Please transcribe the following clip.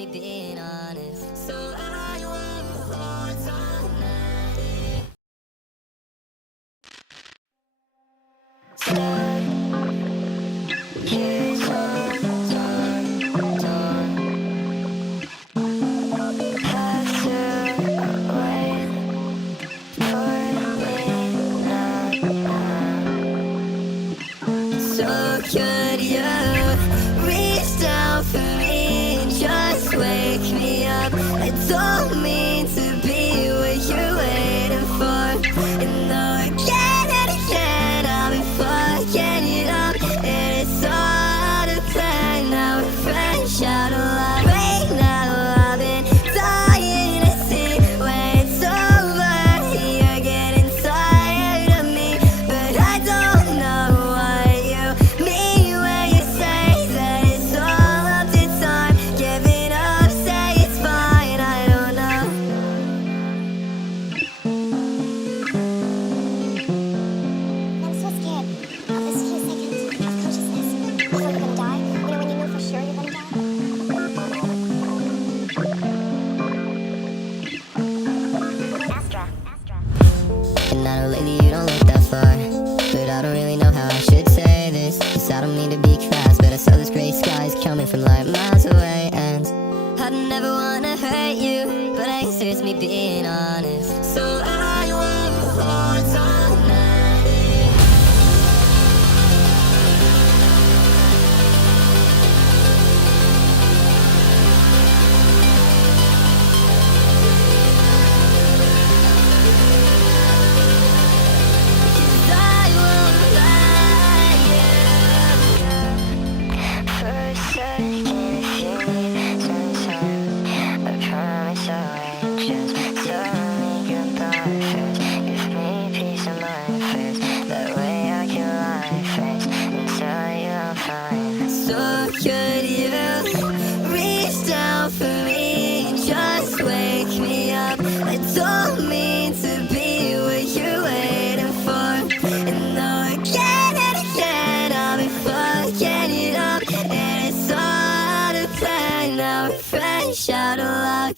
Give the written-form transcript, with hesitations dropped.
me being honest. So I won't hold tonight. Start, kiss on, done. Have to wait for me now. So could you reach down for me and just wake me up? I don't mean to be what you're waiting for. And though again and again I've been fucking it up, and it's all out of plan. Now we're fresh out of line. Right now I've been dying to see when it's over. You're getting tired of me, but I don't know what you mean when you say that it's all up to time. Giving up, say it's fine, I don't know. I'm so scared of this few seconds of consciousness before you're gonna die. You know, when you know for sure you're gonna die. Astra. And I know lately you don't look that far, but I don't really know how I should say this, 'cause I don't mean to be crass, but I saw this gray skies coming from like miles away. And I never wanna hurt you, but I guess it's me being honest. So I won't hold tonight. I won't lie you. For a second, if you need some time, I promise I won't just tell me goodbye first. Give me peace of mind first, that way I can lie first and tell you I'm fine. So could you reach down for me and just wake me up? I don't mean to be what you're waiting for. And though again and again I've been fucking it up, and it's all out of plan. Now we're fresh out of luck.